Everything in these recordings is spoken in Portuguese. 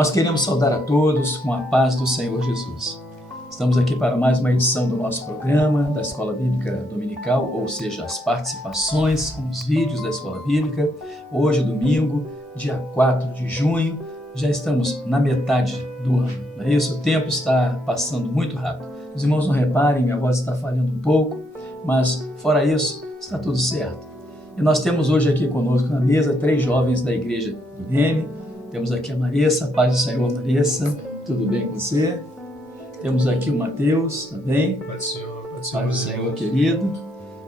Nós queremos saudar a todos com a paz do Senhor Jesus. Estamos aqui para mais uma edição do nosso programa da Escola Bíblica Dominical, ou seja, as participações com os vídeos da Escola Bíblica. Hoje, domingo, dia 4 de junho, já estamos na metade do ano, não é isso? O tempo está passando muito rápido. Os irmãos não reparem, minha voz está falhando um pouco, mas fora isso, está tudo certo. E nós temos hoje aqui conosco na mesa 3 jovens da igreja do Reme. Temos aqui a Marissa, paz do Senhor, Marissa, tudo bem com você? Temos aqui o Mateus também, Paz do Senhor querido.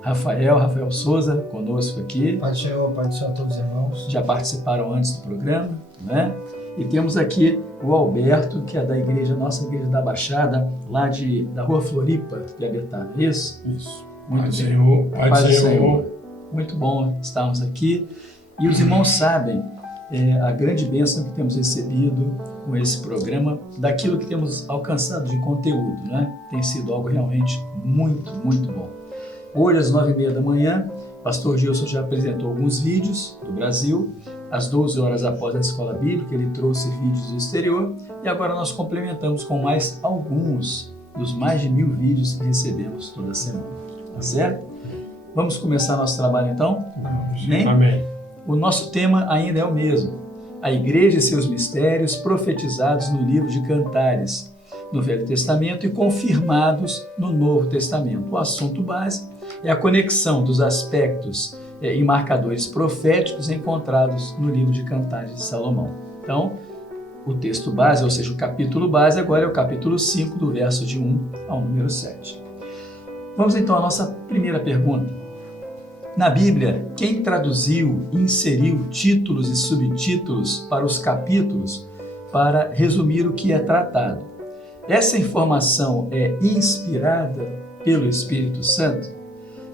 Rafael Souza conosco aqui. Paz do Senhor a todos os irmãos. Já participaram antes do programa, né? E temos aqui o Alberto, que é da igreja, nossa igreja da Baixada, lá da Rua Floripa de Abetá, não é isso? Isso. Muito Paz bem. Senhor, Paz do Senhor. Muito bom estarmos aqui. E os irmãos sabem a grande bênção que temos recebido com esse programa, daquilo que temos alcançado de conteúdo, né? Tem sido algo realmente muito, muito bom. Hoje, às 9h30 da manhã, o pastor Gilson já apresentou alguns vídeos do Brasil. Às 12 horas após a Escola Bíblica, ele trouxe vídeos do exterior. E agora nós complementamos com mais alguns dos mais de 1000 vídeos que recebemos toda semana. Tá certo? Vamos começar nosso trabalho então? Amém. O nosso tema ainda é o mesmo. A Igreja e seus mistérios profetizados no livro de Cantares, no Velho Testamento e confirmados no Novo Testamento. O assunto base é a conexão dos aspectos e marcadores proféticos encontrados no livro de Cantares de Salomão. Então, o texto base, ou seja, o capítulo base, agora é o capítulo 5, do verso de 1 ao número 7. Vamos então à nossa primeira pergunta. Na Bíblia, quem traduziu e inseriu títulos e subtítulos para os capítulos para resumir o que é tratado? Essa informação é inspirada pelo Espírito Santo?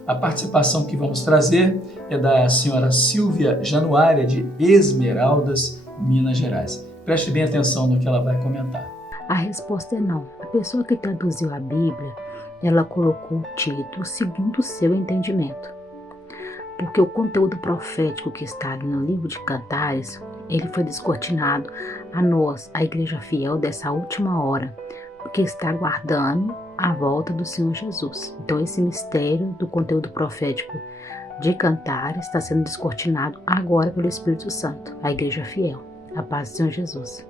A participação que vamos trazer é da senhora Silvia Januária, de Esmeraldas, Minas Gerais. Preste bem atenção no que ela vai comentar. A resposta é não. A pessoa que traduziu a Bíblia, ela colocou o título segundo o seu entendimento. Porque o conteúdo profético que está ali no livro de Cantares, ele foi descortinado a nós, a igreja fiel dessa última hora, porque está aguardando a volta do Senhor Jesus. Então esse mistério do conteúdo profético de Cantares está sendo descortinado agora pelo Espírito Santo, a igreja fiel, a paz do Senhor Jesus.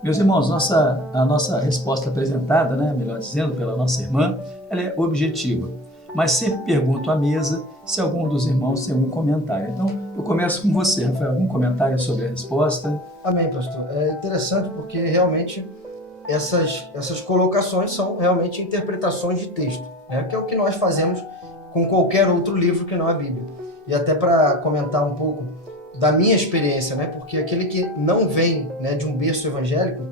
Meus irmãos, a nossa resposta apresentada, né, melhor dizendo, pela nossa irmã, ela é objetiva. Mas sempre pergunto à mesa se algum dos irmãos tem algum comentário. Então, eu começo com você, Rafael. Algum comentário sobre a resposta? Amém, pastor. É interessante porque realmente essas colocações são realmente interpretações de texto, né? Que é o que nós fazemos com qualquer outro livro que não a Bíblia. E até para comentar um pouco da minha experiência, né? Porque aquele que não vem, né, de um berço evangélico,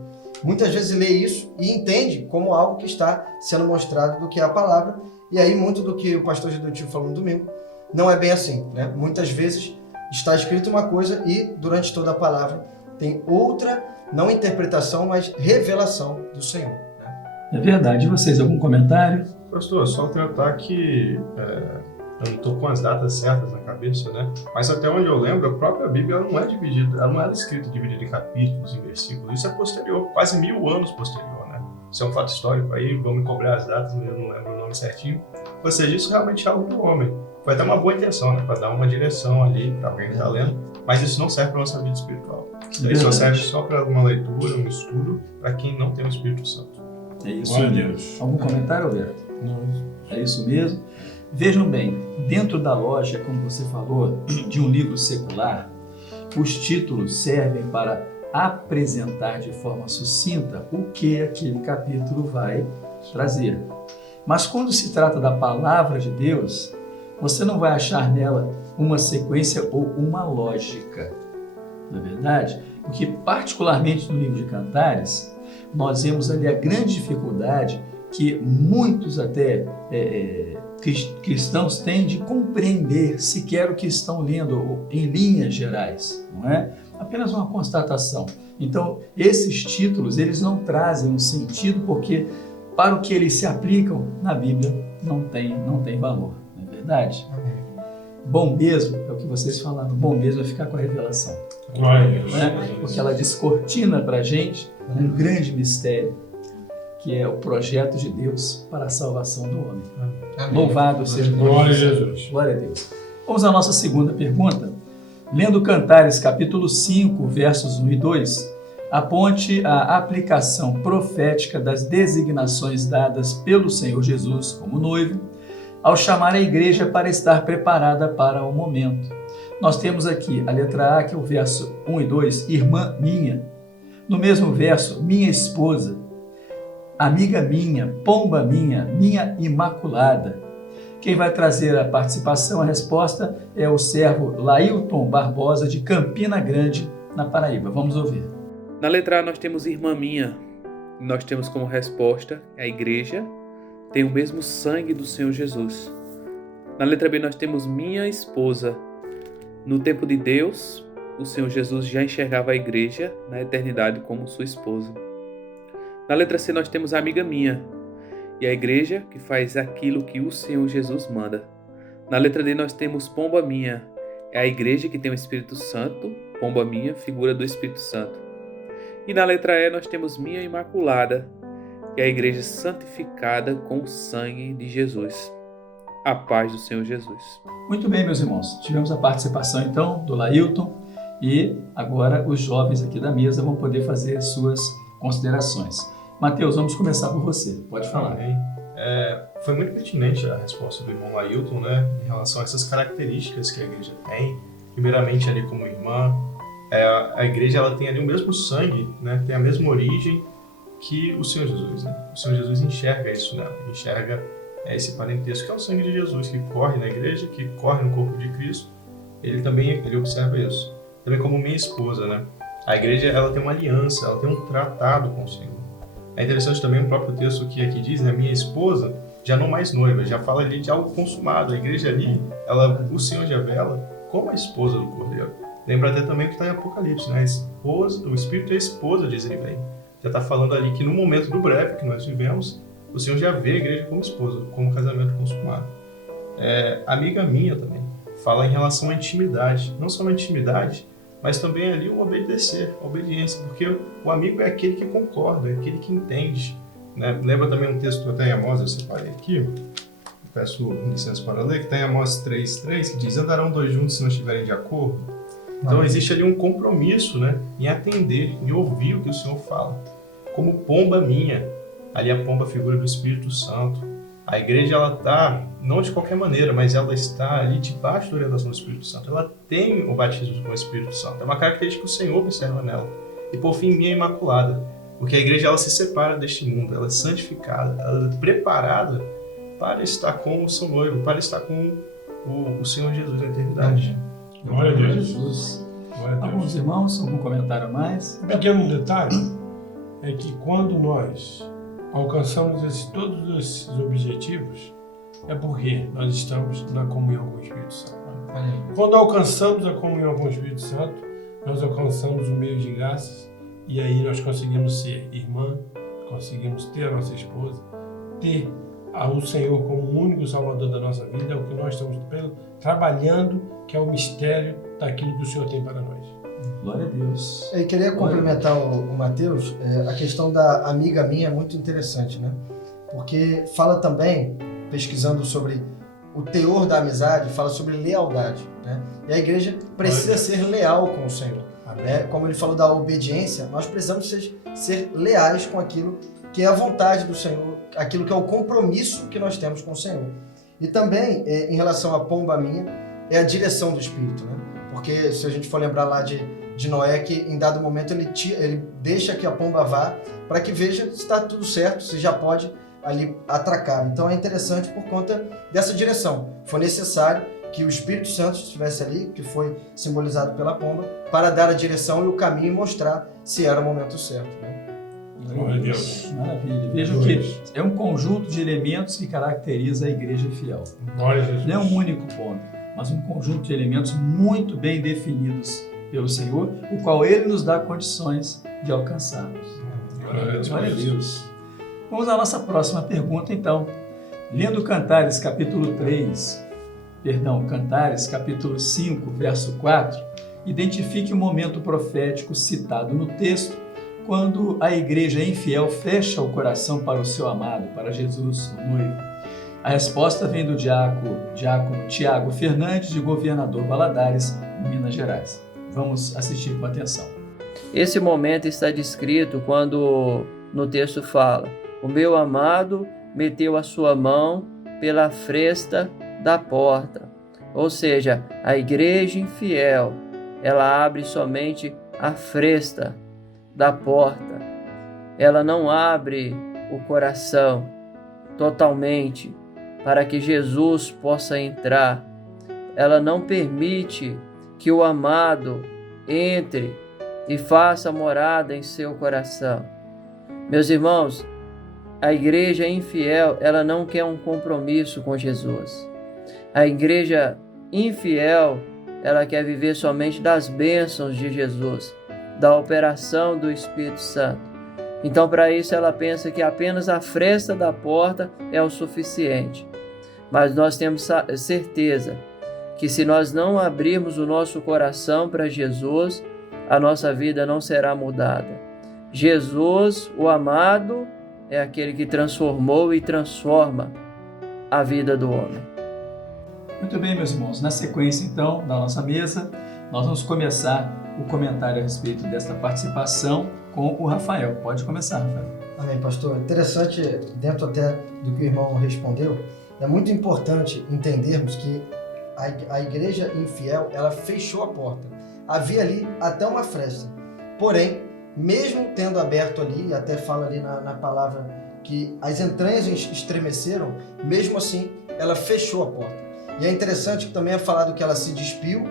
muitas vezes lê isso e entende como algo que está sendo mostrado do que é a palavra. E aí, muito do que o pastor Gedotil falou no domingo, não é bem assim, né? Muitas vezes está escrito uma coisa e, durante toda a palavra, tem outra, não interpretação, mas revelação do Senhor, né? É verdade. E vocês, algum comentário? Pastor, só tratar que eu não estou com as datas certas na cabeça, né? Mas até onde eu lembro, a própria Bíblia ela não é dividida, ela não era escrita dividida em capítulos, em versículos. Isso é posterior, quase 1000 anos posterior, né? Isso é um fato histórico, aí vão me cobrar as datas, eu não lembro o nome certinho. Ou seja, isso realmente é algo do homem. Foi até uma boa intenção, né? Para dar uma direção ali para alguém que está lendo, mas isso não serve para a nossa vida espiritual. Isso daí só serve só para uma leitura, um estudo, para quem não tem o Espírito Santo. É isso. Glória a Deus. Algum comentário, Alberto? Não. É isso mesmo. Vejam bem, dentro da lógica, como você falou, de um livro secular, os títulos servem para apresentar de forma sucinta o que aquele capítulo vai trazer. Mas quando se trata da palavra de Deus, você não vai achar nela uma sequência ou uma lógica, não é verdade? Porque, particularmente no livro de Cantares, nós vemos ali a grande dificuldade que muitos até cristãos têm de compreender sequer o que estão lendo em linhas gerais, não é? Apenas uma constatação. Então, esses títulos, eles não trazem um sentido porque, para o que eles se aplicam, na Bíblia não tem valor, não é verdade? Bom mesmo, é o que vocês falaram, bom mesmo é ficar com a revelação. Glória a Deus. né? Porque ela descortina para a gente um grande mistério, que é o projeto de Deus para a salvação do homem. Amém. Louvado seja o nome Glória a do Senhor. Jesus. Glória a Deus. Vamos à nossa segunda pergunta. Lendo Cantares, capítulo 5, versos 1 e 2, aponte a aplicação profética das designações dadas pelo Senhor Jesus como noivo, ao chamar a igreja para estar preparada para o momento. Nós temos aqui a letra A, que é o verso 1 e 2, irmã minha. No mesmo verso, minha esposa, amiga minha, pomba minha imaculada. Quem vai trazer a participação, a resposta, é o servo Lailton Barbosa, de Campina Grande, na Paraíba. Vamos ouvir. Na letra A nós temos irmã minha. Nós temos como resposta a igreja tem o mesmo sangue do Senhor Jesus. Na letra B nós temos minha esposa. No tempo de Deus, o Senhor Jesus já enxergava a igreja na eternidade como sua esposa. Na letra C nós temos amiga minha. E a igreja que faz aquilo que o Senhor Jesus manda. Na letra D nós temos pomba minha. É a igreja que tem o Espírito Santo, pomba minha, figura do Espírito Santo. E na letra E nós temos minha imaculada, que é a igreja santificada com o sangue de Jesus. A paz do Senhor Jesus. Muito bem, meus irmãos. Tivemos a participação, então, do Lailton, e agora os jovens aqui da mesa vão poder fazer as suas considerações. Mateus, vamos começar por você. Pode falar. Amém. Foi muito pertinente a resposta do irmão Lailton, né, em relação a essas características que a igreja tem. Primeiramente, ali como irmã, a igreja ela tem ali o mesmo sangue, né, tem a mesma origem que o Senhor Jesus. Né? O Senhor Jesus enxerga isso, né? Enxerga esse parentesco, que é o sangue de Jesus, que corre na igreja, que corre no corpo de Cristo. Ele observa isso. Também como minha esposa, né? A igreja ela tem uma aliança, ela tem um tratado com o Senhor. É interessante também o próprio texto que aqui diz, né, minha esposa, já não mais noiva, já fala ali de algo consumado. A igreja ali, o Senhor já vela como a esposa do Cordeiro. Lembra até também que está em Apocalipse, né? O Espírito é a esposa de Zeribém. Já está falando ali que no momento do breve que nós vivemos, o Senhor já vê a igreja como esposa, como casamento consumado. Amiga minha também, fala em relação à intimidade. Não só uma intimidade, mas também ali o obedecer, a obediência, porque o amigo é aquele que concorda, é aquele que entende. Né? Lembra também um texto que está em Amós, eu separei aqui, peço licença para ler, que está em Amós 3:3, que diz, andarão dois juntos se não estiverem de acordo. Então existe ali um compromisso, né, em atender, em ouvir o que o Senhor fala. Como pomba minha, ali a pomba figura do Espírito Santo. A igreja ela está, não de qualquer maneira, mas ela está ali debaixo da orientação do Espírito Santo. Ela tem o batismo com o Espírito Santo. É uma característica que o Senhor observa nela. E por fim, minha imaculada. Porque a igreja ela se separa deste mundo, ela é santificada, ela é preparada para estar com o seu noivo, para estar com o Senhor Jesus na eternidade. Glória a Deus. Jesus. Glória a Deus. Alguns irmãos, algum comentário a mais? Um pequeno detalhe é que quando nós alcançamos todos esses objetivos, é porque nós estamos na comunhão com o Espírito Santo. Quando alcançamos a comunhão com o Espírito Santo, nós alcançamos o meio de graças e aí nós conseguimos ser irmã, conseguimos ter a nossa esposa, ter o Senhor como o único Salvador da nossa vida, é o que nós estamos trabalhando, que é o mistério daquilo que o Senhor tem para nós. Glória a Deus. Eu queria complementar o Mateus, a questão da amiga minha é muito interessante, né? Porque fala também, pesquisando sobre o teor da amizade, fala sobre lealdade, né? E a igreja precisa ser leal com o Senhor. Né? Como ele falou da obediência, nós precisamos ser leais com aquilo que é a vontade do Senhor, aquilo que é o compromisso que nós temos com o Senhor. E também, em relação à pomba minha, é a direção do Espírito, né? Porque se a gente for lembrar lá de Noé, que em dado momento ele deixa que a pomba vá para que veja se está tudo certo, se já pode ali atracar. Então é interessante por conta dessa direção. Foi necessário que o Espírito Santo estivesse ali, que foi simbolizado pela pomba, para dar a direção e o caminho e mostrar se era o momento certo, né? Glória a Deus. Maravilha. Vejam que é um conjunto de elementos que caracteriza a igreja fiel. Glória a Jesus. Não é um único ponto, mas um conjunto de elementos muito bem definidos pelo Senhor, o qual Ele nos dá condições de alcançarmos. Glória a Deus. Vamos à nossa próxima pergunta, então. Lendo Cantares, capítulo 5, verso 4, identifique o momento profético citado no texto, quando a igreja infiel fecha o coração para o seu amado, para Jesus, o noivo. A resposta vem do diácono Tiago Fernandes, de Governador Valadares, Minas Gerais. Vamos assistir com atenção. Esse momento está descrito quando no texto fala: o meu amado meteu a sua mão pela fresta da porta. Ou seja, a igreja infiel, ela abre somente a fresta da porta. Ela não abre o coração totalmente para que Jesus possa entrar. Ela não permite que o amado entre e faça morada em seu coração. Meus irmãos, a igreja infiel, ela não quer um compromisso com Jesus. A igreja infiel, ela quer viver somente das bênçãos de Jesus, da operação do Espírito Santo. Então, para isso, ela pensa que apenas a fresta da porta é o suficiente. Mas nós temos certeza que se nós não abrirmos o nosso coração para Jesus, a nossa vida não será mudada. Jesus, o amado, é aquele que transformou e transforma a vida do homem. Muito bem, meus irmãos. Na sequência, então, da nossa mesa, nós vamos começar o comentário a respeito desta participação com o Rafael. Pode começar, Rafael. Amém, pastor. Interessante, dentro até do que o irmão respondeu, é muito importante entendermos que a igreja infiel, ela fechou a porta. Havia ali até uma fresta. Porém, mesmo tendo aberto ali, até fala ali na palavra que as entranhas estremeceram, mesmo assim, ela fechou a porta. E é interessante que também é falado que ela se despiu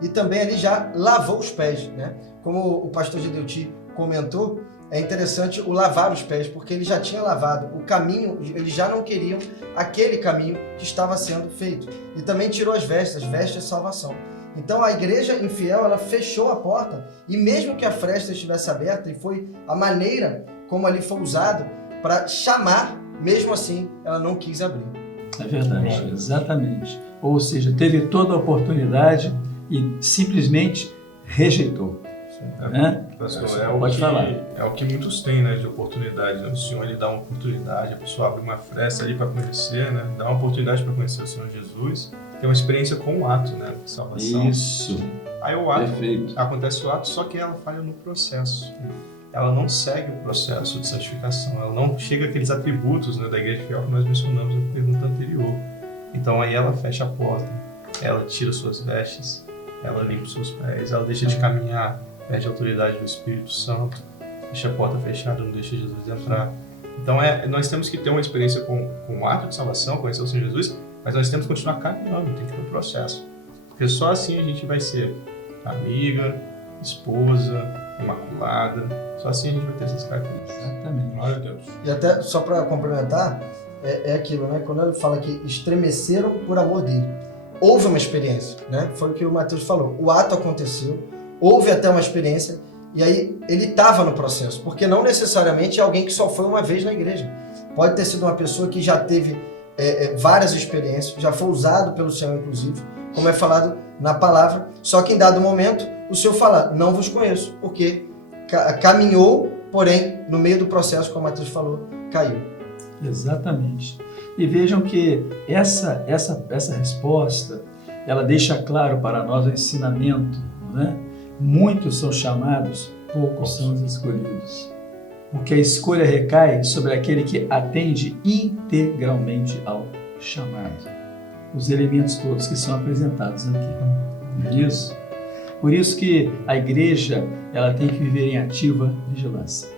e também ali já lavou os pés, né? Como o pastor Gedeuti comentou, é interessante o lavar os pés, porque ele já tinha lavado o caminho, eles já não queriam aquele caminho que estava sendo feito. E também tirou as vestes de salvação. Então a igreja infiel, ela fechou a porta, e mesmo que a fresta estivesse aberta, e foi a maneira como ali foi usado para chamar, mesmo assim ela não quis abrir. É verdade, exatamente. Ou seja, teve toda a oportunidade e simplesmente rejeitou. Né? Pastor, Pode falar. É o que muitos têm, né, de oportunidade. Né? O Senhor, ele dá uma oportunidade, a pessoa abre uma fresta ali para conhecer, né? Dá uma oportunidade para conhecer o Senhor Jesus, ter uma experiência com o ato, né, de salvação. Isso. Aí o ato, Perfeito. acontece o ato, só que ela falha no processo. Ela não segue o processo de santificação, ela não chega àqueles atributos, né, da igreja fiel que nós mencionamos na pergunta anterior. Então aí ela fecha a porta, ela tira suas vestes, ela limpa os seus pés, ela deixa de caminhar, perde a autoridade do Espírito Santo, deixa a porta fechada, não deixa Jesus entrar. Então nós temos que ter uma experiência com o ato de salvação, conhecer o Senhor Jesus, mas nós temos que continuar caminhando, tem que ter um processo. Porque só assim a gente vai ser amiga, esposa, imaculada, só assim a gente vai ter essas características. Exatamente. Glória a Deus. E até só para complementar, é aquilo, né? Quando ele fala que estremeceram por amor dele, houve uma experiência, né? Foi o que o Mateus falou. O ato aconteceu, houve até uma experiência, e aí ele estava no processo, porque não necessariamente é alguém que só foi uma vez na igreja. Pode ter sido uma pessoa que já teve várias experiências, já foi usado pelo Senhor, inclusive, como é falado na palavra, só que em dado momento o Senhor fala, não vos conheço, porque caminhou, porém, no meio do processo, como o Mateus falou, caiu. Exatamente. E vejam que essa resposta, ela deixa claro para nós o ensinamento, né? Muitos são chamados, poucos são os escolhidos. Porque a escolha recai sobre aquele que atende integralmente ao chamado. Os elementos todos que são apresentados aqui. Não é isso? Por isso que a igreja, ela tem que viver em ativa vigilância.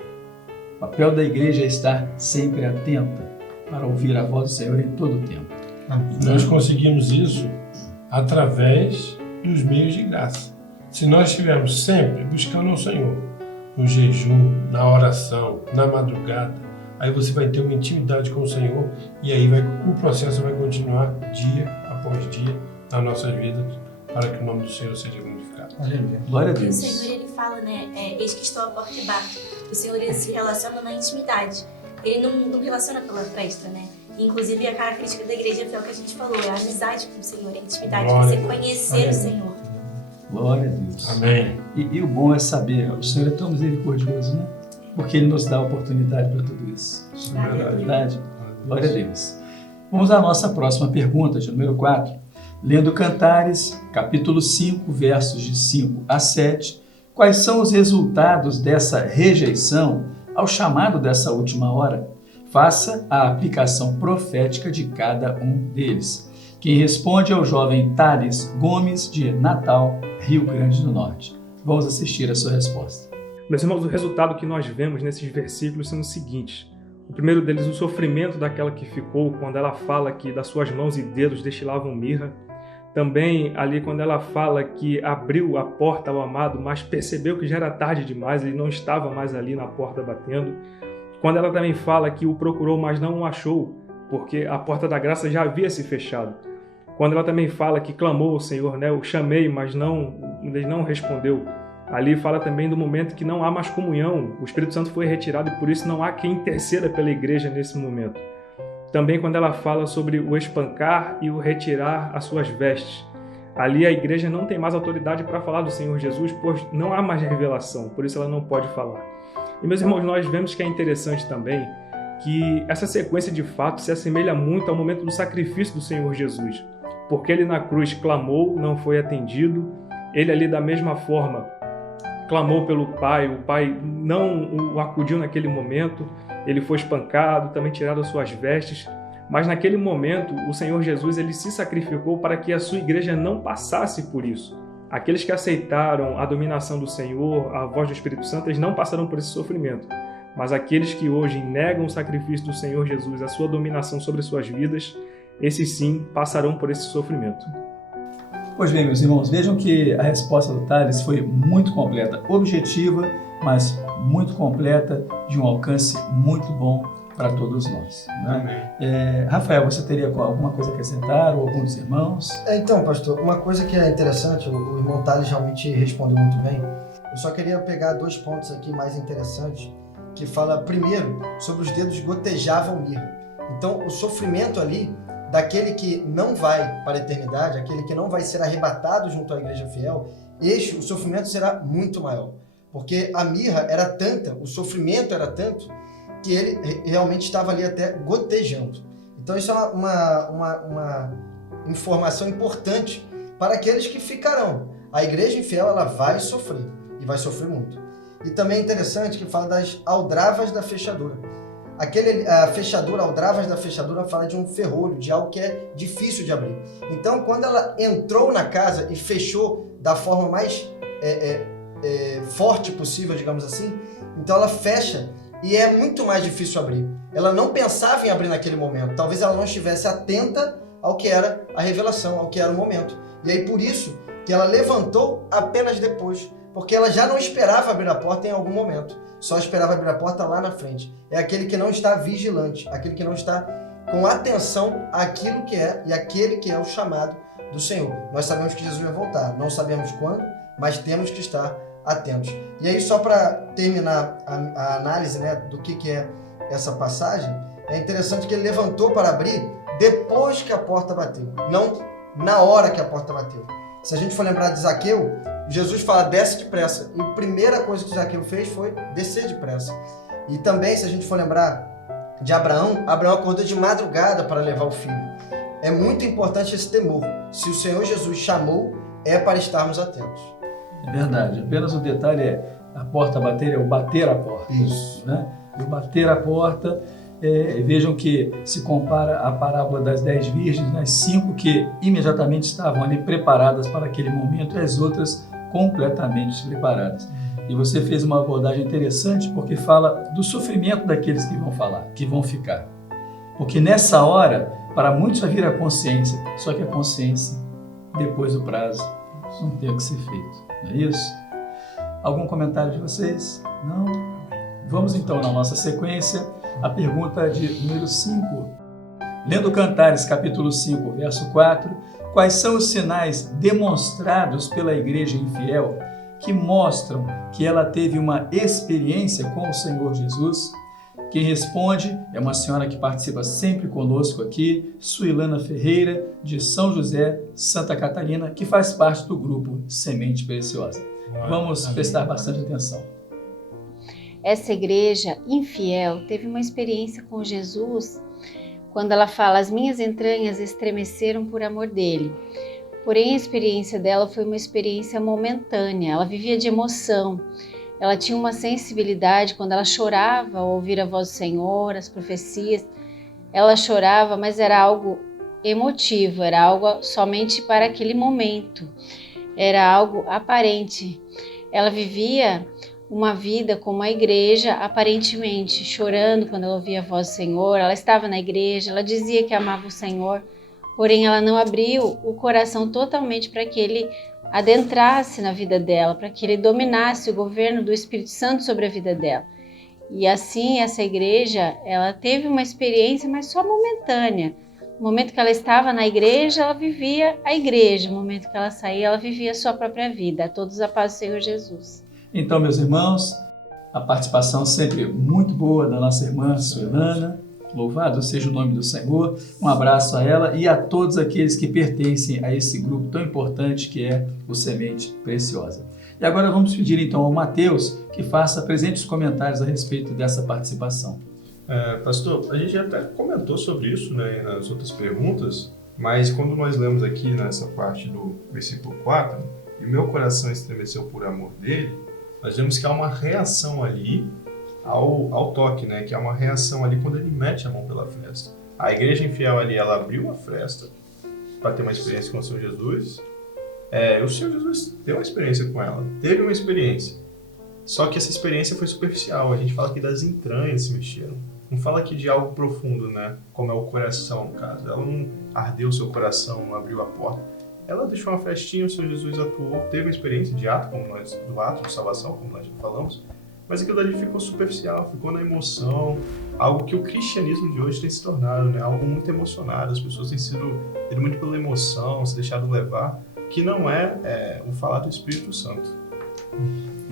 O papel da igreja é estar sempre atenta para ouvir a voz do Senhor em todo o tempo. E nós conseguimos isso através dos meios de graça. Se nós estivermos sempre buscando ao Senhor, no jejum, na oração, na madrugada, aí você vai ter uma intimidade com o Senhor e aí o processo vai continuar dia após dia nas nossas vidas para que o nome do Senhor seja glorificado. Glória a O Deus. Senhor, ele fala, né, eis que estou à porta e bato. O Senhor, ele se relaciona na intimidade. Ele não relaciona pela fresta, né? Inclusive, a característica da igreja fiel que a gente falou, é a amizade com o Senhor, é a intimidade, Glória você a Deus. conhecer o Senhor. Glória a Deus. Amém. E o bom é saber, o Senhor é tão misericordioso, né? Porque Ele nos dá a oportunidade para tudo isso. Isso Não é verdade? Glória a Deus. Vamos à nossa próxima pergunta, de número 4. Lendo Cantares, capítulo 5, versos de 5 a 7, quais são os resultados dessa rejeição ao chamado dessa última hora? Faça a aplicação profética de cada um deles. Quem responde é o jovem Thales Gomes, de Natal, Rio Grande do Norte. Vamos assistir a sua resposta. Meus irmãos, o resultado que nós vemos nesses versículos são os seguintes. O primeiro deles, o sofrimento daquela que ficou, quando ela fala que das suas mãos e dedos destilavam mirra. Também ali quando ela fala que abriu a porta ao amado, mas percebeu que já era tarde demais, ele não estava mais ali na porta batendo. Quando ela também fala que o procurou, mas não o achou, porque a porta da graça já havia se fechado. Quando ela também fala que clamou ao Senhor, né? Eu chamei, mas ele não respondeu. Ali fala também do momento que não há mais comunhão, o Espírito Santo foi retirado e por isso não há quem interceda pela igreja nesse momento. Também quando ela fala sobre o espancar e o retirar as suas vestes. Ali a igreja não tem mais autoridade para falar do Senhor Jesus, pois não há mais revelação, por isso ela não pode falar. E meus irmãos, nós vemos que é interessante também que essa sequência de fatos se assemelha muito ao momento do sacrifício do Senhor Jesus, porque ele na cruz clamou, não foi atendido, ele ali da mesma forma clamou pelo Pai, o Pai não o acudiu naquele momento, ele foi espancado, também tirado as suas vestes, mas naquele momento o Senhor Jesus ele se sacrificou para que a sua igreja não passasse por isso. Aqueles que aceitaram a dominação do Senhor, a voz do Espírito Santo, eles não passaram por esse sofrimento, mas aqueles que hoje negam o sacrifício do Senhor Jesus, a sua dominação sobre as suas vidas, esses sim passarão por esse sofrimento. Pois bem, meus irmãos, vejam que a resposta do Thales foi muito completa, objetiva, mas muito completa, de um alcance muito bom para todos nós. Né? Rafael, você teria alguma coisa a acrescentar, ou algum dos irmãos? Então, pastor, uma coisa que é interessante, o irmão Thales realmente respondeu muito bem. Eu só queria pegar 2 pontos aqui mais interessantes, que fala, primeiro, sobre os dedos gotejavam mirra. Então, o sofrimento ali daquele que não vai para a eternidade, aquele que não vai ser arrebatado junto à igreja fiel, o sofrimento será muito maior. Porque a mirra era tanta, o sofrimento era tanto, que ele realmente estava ali até gotejando. Então isso é uma informação importante para aqueles que ficarão. A igreja infiel ela vai sofrer, e vai sofrer muito. E também é interessante que fala das aldravas da fechadura. A fechadura, aldravas da fechadura, fala de um ferrolho, de algo que é difícil de abrir. Então, quando ela entrou na casa e fechou da forma mais forte possível, digamos assim, então ela fecha e é muito mais difícil abrir. Ela não pensava em abrir naquele momento. Talvez ela não estivesse atenta ao que era a revelação, ao que era o momento. E aí, por isso, que ela levantou apenas depois, porque ela já não esperava abrir a porta em algum momento. Só esperava abrir a porta lá na frente. É aquele que não está vigilante, aquele que não está com atenção àquilo que é e aquele que é o chamado do Senhor. Nós sabemos que Jesus vai voltar, não sabemos quando, mas temos que estar atentos. E aí, só para terminar a análise, né, do que é essa passagem, é interessante que ele levantou para abrir depois que a porta bateu, não na hora que a porta bateu. Se a gente for lembrar de Zaqueu, Jesus fala, desce depressa. E a primeira coisa que Zaqueu fez foi descer depressa. E também, se a gente for lembrar de Abraão, Abraão acordou de madrugada para levar o filho. É muito importante esse temor. Se o Senhor Jesus chamou, é para estarmos atentos. É verdade. Apenas o detalhe é a porta bater, é o bater a porta. Isso. Né? E o bater a porta, vejam que se compara à parábola das 10 virgens, as 5 que imediatamente estavam ali preparadas para aquele momento e as outras completamente despreparadas. E você fez uma abordagem interessante porque fala do sofrimento daqueles que vão falar, que vão ficar. Porque nessa hora, para muitos vai vir a consciência, só que a consciência, depois do prazo, não tem o que ser feito. Não é isso? Algum comentário de vocês? Não? Vamos então na nossa sequência, a pergunta de número 5. Lendo Cantares, capítulo 5, verso 4, quais são os sinais demonstrados pela igreja infiel que mostram que ela teve uma experiência com o Senhor Jesus? Quem responde é uma senhora que participa sempre conosco aqui, Suilana Ferreira, de São José, Santa Catarina, que faz parte do grupo Semente Preciosa. Vamos prestar bastante atenção. Essa igreja infiel teve uma experiência com Jesus quando ela fala: as minhas entranhas estremeceram por amor dele. Porém, a experiência dela foi uma experiência momentânea, ela vivia de emoção. Ela tinha uma sensibilidade quando ela chorava ao ouvir a voz do Senhor, as profecias. Ela chorava, mas era algo emotivo, era algo somente para aquele momento. Era algo aparente. Ela vivia uma vida como a igreja, aparentemente, chorando quando ela ouvia a voz do Senhor. Ela estava na igreja, ela dizia que amava o Senhor, porém ela não abriu o coração totalmente para que ele adentrasse na vida dela, para que ele dominasse o governo do Espírito Santo sobre a vida dela. E assim, essa igreja, ela teve uma experiência, mas só momentânea. No momento que ela estava na igreja, ela vivia a igreja. No momento que ela saía, ela vivia a sua própria vida. A todos a paz do Senhor Jesus. Então, meus irmãos, a participação sempre muito boa da nossa irmã Suelana. Louvado seja o nome do Senhor. Um abraço a ela e a todos aqueles que pertencem a esse grupo tão importante que é o Semente Preciosa. E agora vamos pedir então ao Mateus que faça presentes comentários a respeito dessa participação. Pastor, a gente até comentou sobre isso, né, nas outras perguntas, mas quando nós lemos aqui nessa parte do versículo 4, e meu coração estremeceu por amor dele, nós vemos que há uma reação ali ao toque, né? Que é uma reação ali quando ele mete a mão pela fresta. A igreja infiel ali, ela abriu a fresta para ter uma experiência com o Senhor Jesus. O Senhor Jesus teve uma experiência com ela, teve uma experiência. Só que essa experiência foi superficial. A gente fala aqui das entranhas se mexeram. Não fala aqui de algo profundo, né? Como é o coração, no caso. Ela não ardeu o seu coração, não abriu a porta. Ela deixou uma frestinha, o Senhor Jesus atuou, teve uma experiência de ato, do ato de salvação, como nós já falamos. Mas aquilo dali ficou superficial, ficou na emoção, algo que o cristianismo de hoje tem se tornado, né? Algo muito emocionado, as pessoas têm sido muito pela emoção, se deixado levar, que não é o falar do Espírito Santo.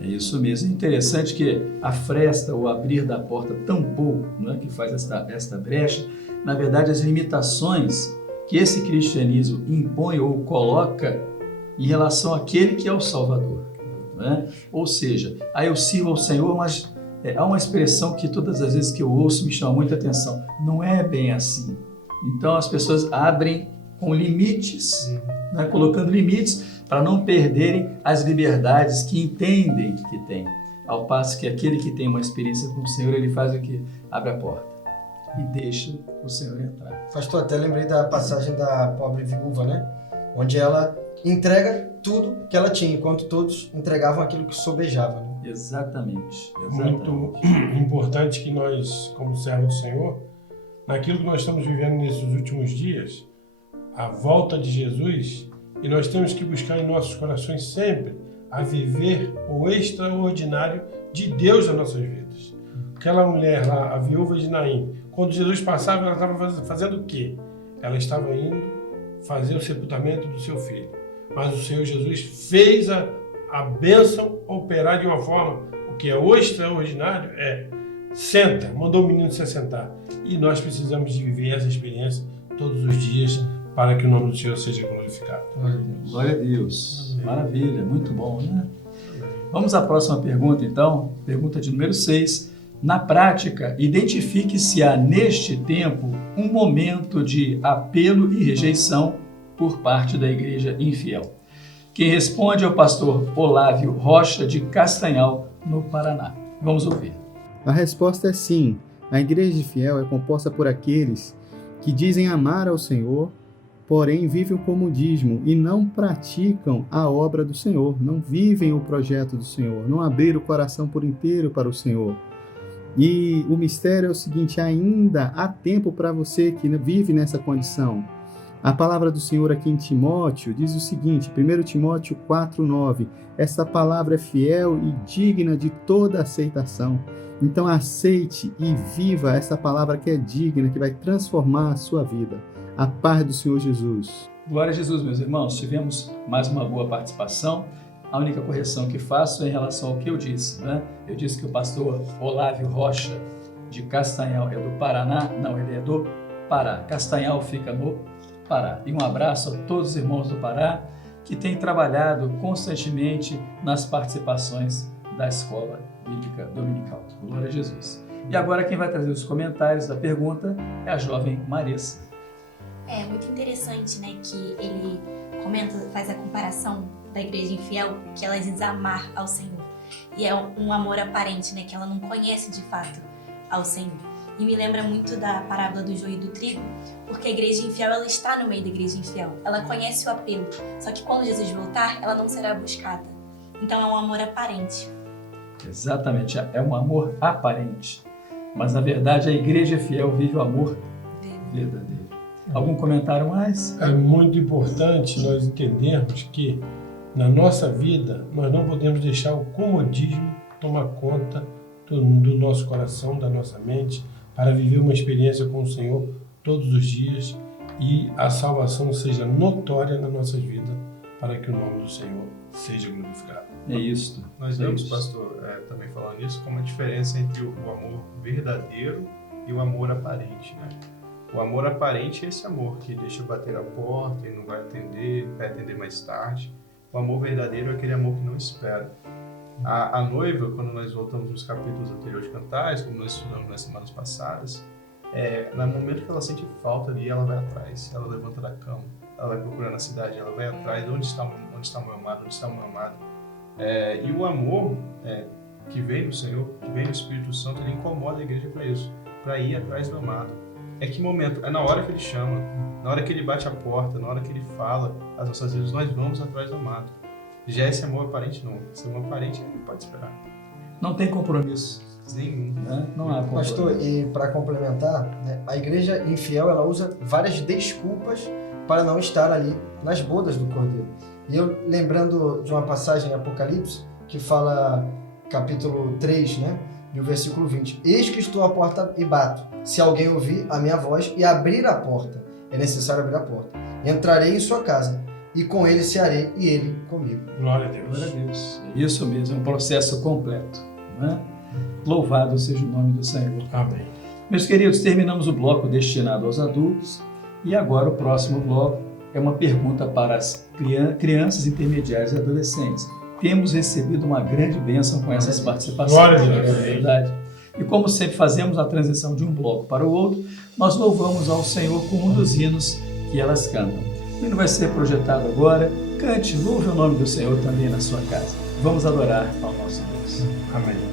É isso mesmo. É interessante que a fresta, o abrir da porta tampouco, né, que faz esta brecha, na verdade as limitações que esse cristianismo impõe ou coloca em relação àquele que é o Salvador. Né? Ou seja, eu sirvo ao Senhor, mas há uma expressão que todas as vezes que eu ouço me chama muita atenção. Não é bem assim. Então as pessoas abrem com limites, né, colocando limites para não perderem as liberdades que entendem que tem. Ao passo que aquele que tem uma experiência com o Senhor, ele faz o quê? Abre a porta e deixa o Senhor entrar. Pastor, até lembrei da passagem da pobre viúva, né? Onde ela entrega tudo que ela tinha, enquanto todos entregavam aquilo que sobejava. Né? Exatamente. Muito importante que nós, como servos do Senhor, naquilo que nós estamos vivendo nesses últimos dias, a volta de Jesus, e nós temos que buscar em nossos corações sempre a viver o extraordinário de Deus nas nossas vidas. Aquela mulher lá, a viúva de Naim, quando Jesus passava, ela estava fazendo o quê? Ela estava indo fazer o sepultamento do seu filho. Mas o Senhor Jesus fez a bênção operar de uma forma, o que é o extraordinário senta, mandou o menino se assentar. E nós precisamos de viver essa experiência todos os dias para que o nome do Senhor seja glorificado. Glória a Deus. Maravilha, muito bom, né? Vamos à próxima pergunta, então. Pergunta de número 6. Na prática, identifique se há neste tempo um momento de apelo e rejeição por parte da igreja infiel. Quem responde é o pastor Olávio Rocha, de Castanhal, no Paraná. Vamos ouvir. A resposta é sim. A igreja infiel é composta por aqueles que dizem amar ao Senhor, porém vivem o comodismo e não praticam a obra do Senhor, não vivem o projeto do Senhor, não abriram o coração por inteiro para o Senhor. E o mistério é o seguinte: ainda há tempo para você que vive nessa condição. A palavra do Senhor aqui em Timóteo diz o seguinte, 1 Timóteo 4,9, essa palavra é fiel e digna de toda aceitação. Então aceite e viva essa palavra que é digna, que vai transformar a sua vida. A paz do Senhor Jesus. Glória a Jesus, meus irmãos. Tivemos mais uma boa participação. A única correção que faço é em relação ao que eu disse, né? Eu disse que o pastor Olávio Rocha de Castanhal é do Paraná? Não, ele é do Pará. Castanhal fica no Pará. E um abraço a todos os irmãos do Pará que têm trabalhado constantemente nas participações da Escola Bíblica Dominical. Glória a Jesus. E agora quem vai trazer os comentários da pergunta é a jovem Marissa. É muito interessante, né, que ele comenta, faz a comparação da igreja infiel, que ela diz amar ao Senhor. E é um amor aparente, né, que ela não conhece de fato ao Senhor. E me lembra muito da parábola do joio e do trigo, porque a igreja infiel, ela está no meio da igreja infiel. Ela conhece o apelo, só que quando Jesus voltar, ela não será buscada. Então é um amor aparente. Exatamente, é um amor aparente. Mas na verdade a igreja fiel vive o amor verdadeiro. Algum comentário mais? É muito importante nós entendermos que na nossa vida nós não podemos deixar o comodismo tomar conta do nosso coração, da nossa mente, para viver uma experiência com o Senhor todos os dias e a salvação seja notória nas nossas vidas para que o nome do Senhor seja glorificado. É isso. Nós vemos, pastor, também falando isso, como a diferença entre o amor verdadeiro e o amor aparente, né? O amor aparente é esse amor que deixa bater a porta e não vai atender, vai atender mais tarde. O amor verdadeiro é aquele amor que não espera. A noiva, quando nós voltamos nos capítulos anteriores de Cantares, como nós estudamos nas semanas passadas, no momento que ela sente falta ali, ela vai atrás, ela levanta da cama, ela vai procurar na cidade, ela vai atrás, onde está o meu amado, onde está o meu amado. E o amor que vem do Senhor, que vem do Espírito Santo, ele incomoda a igreja para isso, para ir atrás do amado. É que momento? É na hora que ele chama, na hora que ele bate a porta, na hora que ele fala as nossas vidas, nós vamos atrás do amado. Já esse amor aparente não. Esse amor aparente ele pode esperar. Não tem compromisso. Nenhum. Né? Não há compromisso. Pastor, e para complementar, né, a igreja infiel ela usa várias desculpas para não estar ali nas bodas do Cordeiro. E eu lembrando de uma passagem em Apocalipse que fala, capítulo 3, né, e o versículo 20. Eis que estou à porta e bato. Se alguém ouvir a minha voz e abrir a porta, é necessário abrir a porta. Entrarei em sua casa e com ele cearei e ele comigo. Glória a Deus. Glória a Deus. Isso mesmo, é um processo completo. Né? Louvado seja o nome do Senhor. Amém. Meus queridos, terminamos o bloco destinado aos adultos e agora o próximo bloco é uma pergunta para as crianças intermediárias e adolescentes. Temos recebido uma grande bênção com essas participações. Glória a Deus. É verdade. E como sempre fazemos a transição de um bloco para o outro, nós louvamos ao Senhor com um dos hinos que elas cantam. O hino vai ser projetado agora. Cante, louve o nome do Senhor também na sua casa. Vamos adorar ao nosso Deus. Amém.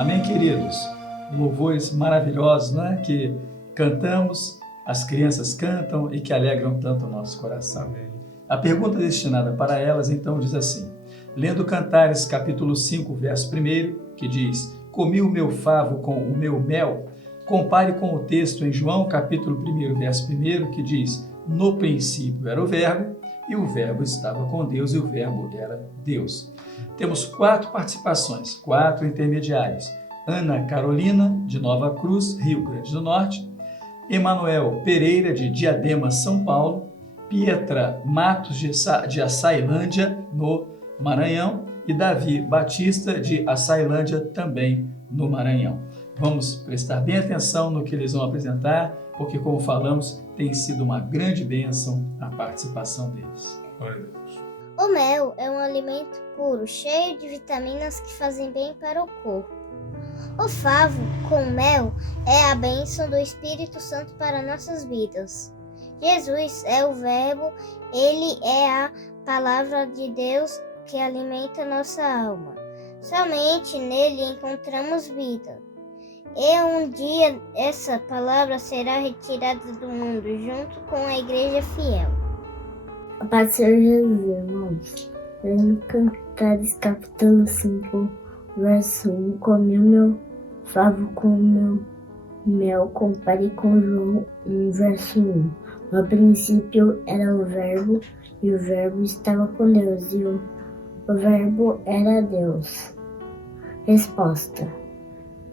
Amém, queridos? Louvores maravilhosos, né? Que cantamos, as crianças cantam e que alegram tanto o nosso coração. Amém. A pergunta destinada para elas, então, diz assim, lendo Cantares, capítulo 5, verso 1, que diz, comi o meu favo com o meu mel, compare com o texto em João, capítulo 1, verso 1, que diz, no princípio era o verbo, e o verbo estava com Deus, e o verbo era Deus. Temos 4 participações, 4 intermediários. Ana Carolina, de Nova Cruz, Rio Grande do Norte. Emanuel Pereira, de Diadema, São Paulo. Pietra Matos, de Açailândia, no Maranhão. E Davi Batista, de Açailândia, também no Maranhão. Vamos prestar bem atenção no que eles vão apresentar, porque, como falamos, tem sido uma grande bênção a participação deles. O mel é um alimento puro, cheio de vitaminas que fazem bem para o corpo. O favo com mel é a bênção do Espírito Santo para nossas vidas. Jesus é o Verbo, ele é a palavra de Deus que alimenta nossa alma. Somente nele encontramos vida. E um dia essa palavra será retirada do mundo junto com a igreja fiel. A paz do Senhor Jesus, irmãos. Lendo Cantares, capítulo 5, verso 1. Comi o meu favo com o meu mel, compare com João 1, verso 1. No princípio era o verbo, e o verbo estava com Deus, e o verbo era Deus. Resposta.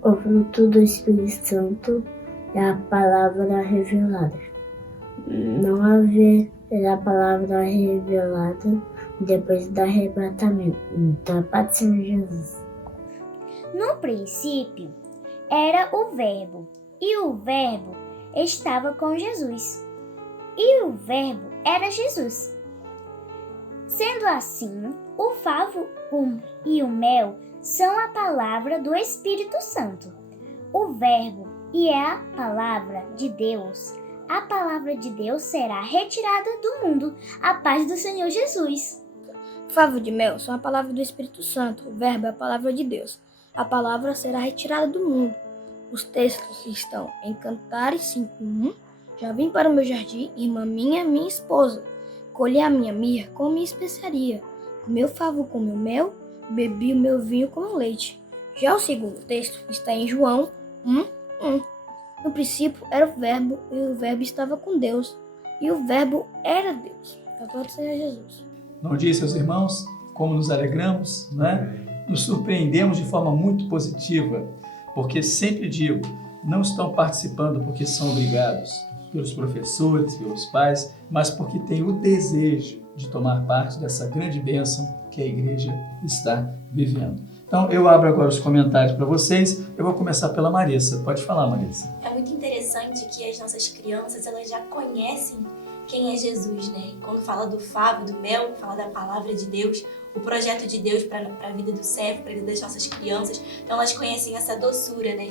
O fruto do Espírito Santo é a palavra revelada. Não haverá palavra revelada depois do arrebatamento. Então, Pai do Senhor Jesus. No princípio era o Verbo, e o Verbo estava com Jesus, e o Verbo era Jesus. Sendo assim, o favo e o mel são a palavra do Espírito Santo. O Verbo e é a palavra de Deus. A palavra de Deus será retirada do mundo. A paz do Senhor Jesus. Favo de mel são a palavra do Espírito Santo. O Verbo é a palavra de Deus. A palavra será retirada do mundo. Os textos estão em Cantares 5:1. Já vim para o meu jardim, irmã minha esposa. Colhi a minha mirra com minha especiaria. O meu favo com meu mel, bebi o meu vinho com leite. Já o segundo texto está em João 1:1. No princípio era o verbo, e o verbo estava com Deus, e o verbo era Deus. Louvado seja Jesus. Não disse aos irmãos como nos alegramos, né? Nos surpreendemos de forma muito positiva, porque sempre digo, não estão participando porque são obrigados pelos professores, pelos pais, mas porque têm o desejo de tomar parte dessa grande bênção que a igreja está vivendo. Então, eu abro agora os comentários para vocês. Eu vou começar pela Marissa. Pode falar, Marissa. É muito interessante que as nossas crianças, elas já conhecem quem é Jesus, né? E quando fala do favo, do mel, fala da palavra de Deus, o projeto de Deus para a vida do servo, para a vida das nossas crianças. Então, elas conhecem essa doçura, né?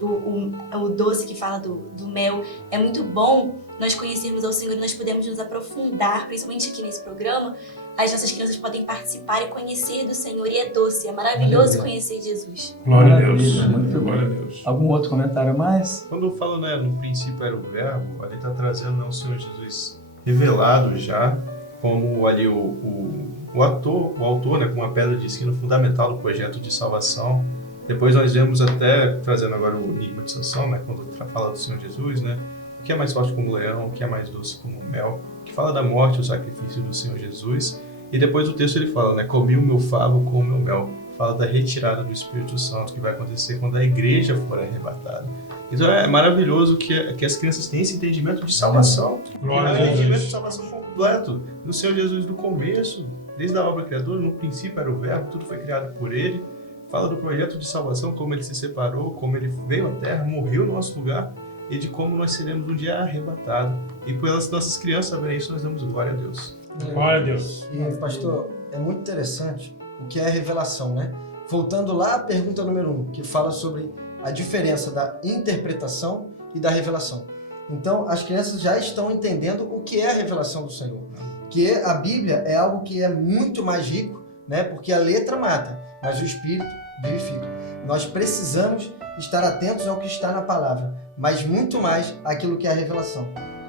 O doce que fala do mel. É muito bom nós conhecermos ao Senhor, nós podemos nos aprofundar, principalmente aqui nesse programa. As nossas crianças podem participar e conhecer do Senhor, e é doce, é maravilhoso conhecer Jesus. Glória a Deus. Muito Glória a Deus. Algum outro comentário a mais? Quando fala, né, no princípio era o verbo, ali está trazendo, né, o Senhor Jesus revelado já, como ali o autor, né, com uma pedra de ensino fundamental no projeto de salvação. Depois nós vemos até, trazendo agora o enigma de Sansão, né, quando fala do Senhor Jesus, né, o que é mais forte como o leão, o que é mais doce como o mel, que fala da morte, o sacrifício do Senhor Jesus. E depois o texto ele fala, né, comi o meu favo com o meu mel. Fala da retirada do Espírito Santo, que vai acontecer quando a igreja for arrebatada. Então é maravilhoso que as crianças tenham esse entendimento de salvação. Entendimento de salvação completo do Senhor Jesus do começo, desde a obra criadora, no princípio era o verbo, tudo foi criado por ele. Fala do projeto de salvação, como ele se separou, como ele veio à terra, morreu no nosso lugar, e de como nós seremos um dia arrebatados. E pelas nossas crianças saberem isso, nós damos glória a Deus. Glória a Deus. E, pastor, é muito interessante o que é a revelação, né? Voltando lá à pergunta número 1, que fala sobre a diferença da interpretação e da revelação. Então, as crianças já estão entendendo o que é a revelação do Senhor. Que a Bíblia é algo que é muito mais rico, né? Porque a letra mata, mas o Espírito vivifica. Nós precisamos estar atentos ao que está na palavra, mas muito mais aquilo que é a revelação.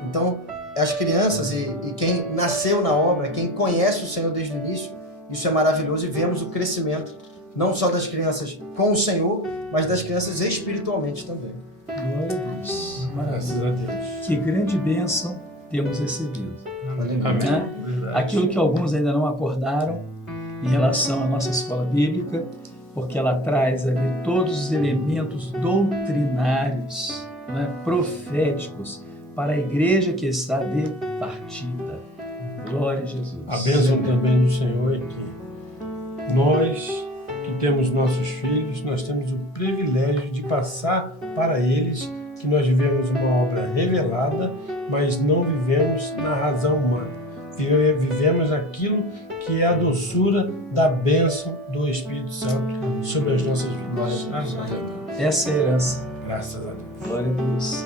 Então, as crianças e quem nasceu na obra, quem conhece o Senhor desde o início, isso é maravilhoso e vemos o crescimento, não só das crianças com o Senhor, mas das crianças espiritualmente também. Glória a Deus. Graças a Deus. Que grande bênção temos recebido. Amém. Né? Aquilo que alguns ainda não acordaram em relação à nossa escola bíblica, porque ela traz ali todos os elementos doutrinários, né, proféticos, para a igreja que está de partida. Glória a Jesus. A bênção também do Senhor é que nós que temos nossos filhos, nós temos o privilégio de passar para eles que nós vivemos uma obra revelada, mas não vivemos na razão humana. Vivemos aquilo que é a doçura da bênção do Espírito Santo sobre as nossas vidas. Essa é a herança. Graças a Deus. Glória a Deus.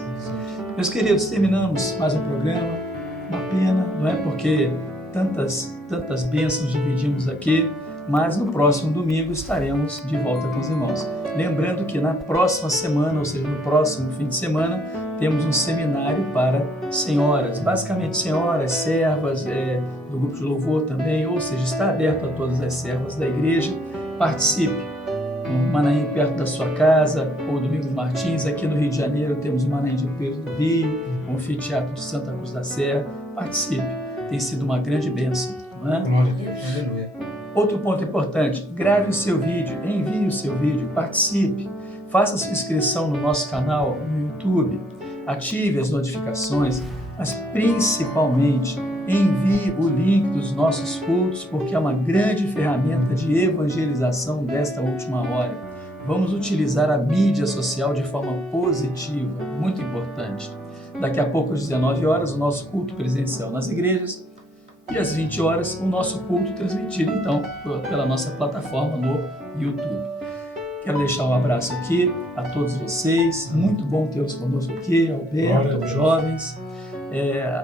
Meus queridos, terminamos mais um programa. Uma pena, não é? Porque tantas bênçãos dividimos aqui, mas no próximo domingo estaremos de volta com os irmãos. Lembrando que na próxima semana, ou seja, no próximo fim de semana, temos um seminário para senhoras, basicamente senhoras, servas, do grupo de louvor também, ou seja, está aberto a todas as servas da igreja. Participe. No Manaim, perto da sua casa, ou Domingos Martins, aqui no Rio de Janeiro temos o Manaim de Pedro do Rio, o Anfiteatro de Santa Cruz da Serra. Participe. Tem sido uma grande bênção, não é? Glória a Deus. Aleluia. Outro ponto importante, grave o seu vídeo, envie o seu vídeo, participe, faça sua inscrição no nosso canal no YouTube, ative as notificações, mas principalmente envie o link dos nossos cultos, porque é uma grande ferramenta de evangelização desta última hora. Vamos utilizar a mídia social de forma positiva, muito importante. Daqui a pouco, às 19 horas, o nosso culto presencial nas igrejas, e às 20 horas o nosso culto transmitido, então, pela nossa plataforma no YouTube. Quero deixar um abraço aqui a todos vocês, muito bom tê-los conosco aqui, Alberto, aos jovens.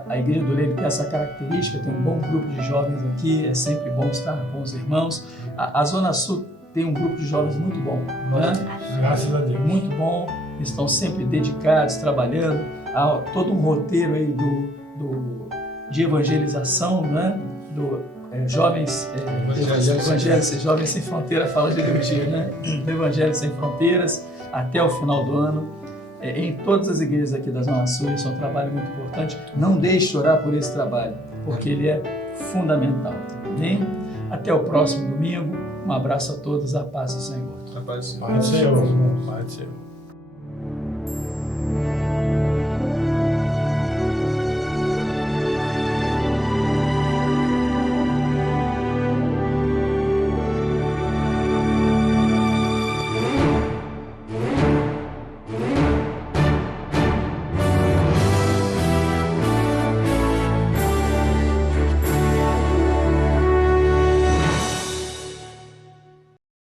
A Igreja do Leiro tem essa característica, tem um bom grupo de jovens aqui, é sempre bom estar com os irmãos. A Zona Sul tem um grupo de jovens muito bom, né? Graças a Deus. Muito bom, estão sempre dedicados, trabalhando. Há todo um roteiro aí de evangelização, né? Jovens Jovens Sem Fronteira, fala de dia, né? Do Evangelho Sem Fronteiras até o final do ano. Em todas as igrejas aqui da Zona Sul, isso é um trabalho muito importante. Não deixe de orar por esse trabalho, porque ele é fundamental. Amém? Até o próximo domingo. Um abraço a todos, a paz do Senhor. A paz do Senhor. Pai do Senhor. Pai do Senhor.